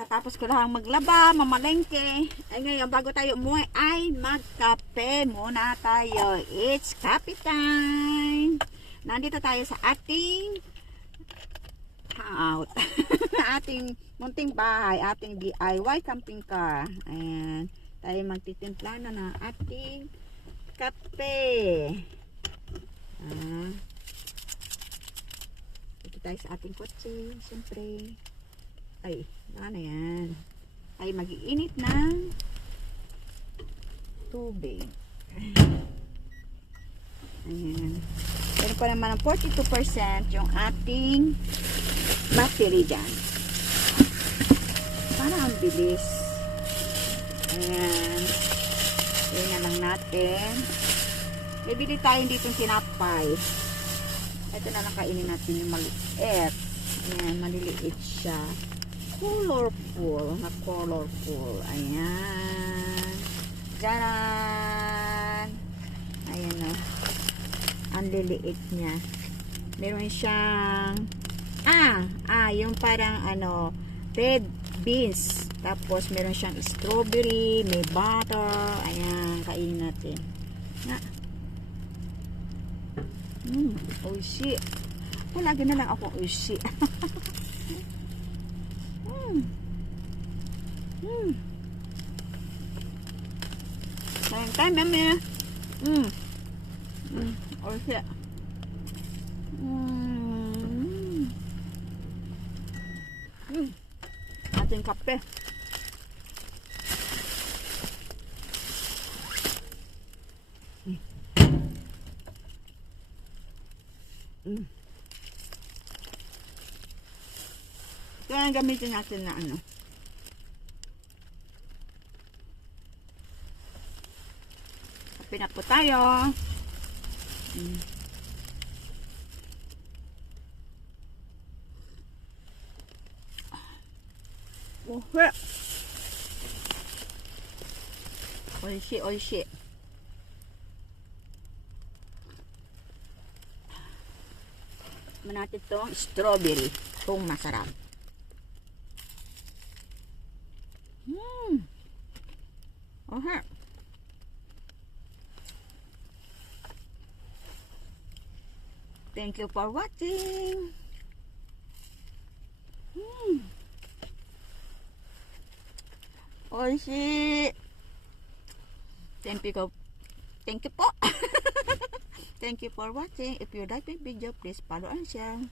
Katatapos ko lang maglaba, mamalengke. Ay ngayon, bago tayo umuwi, ay magkape muna tayo. It's coffee time. Nandito tayo sa ating hangout. Ating munting bahay, ating DIY camping car. Ayan. Tayo magtitimpla na ng ating kape. Ito tayo sa ating kotse. Siyempre. Ay, ano yan? Ay, mag-iinit ng tubig. Ayan. Pero pa naman ang 42% yung ating battery dyan. Parang ang bilis. Ayan. Ayan na lang natin. Bibili tayo ditong tinapay. Ito na lang kainin natin yung maliit. Ayan, maliliit siya. Colorful. Na colorful. Ayan. Diyan. Ayan o. Ang liliit niya. Meron siyang yung parang ano, red beans. Tapos meron siyang strawberry, may butter. Ayan, kainin natin. Na. Oishi. Lagi na lang ako oishi. Sayang time, mami. Oishi. Ating kape. Ito ang gamitin natin na ano. Kape na po tayo. Oishi, oishi. Natin itong strawberry kung masarap. Okay. Thank you for watching. Oishi. Thank you po. Thank you for watching. If you like my video, please follow and share.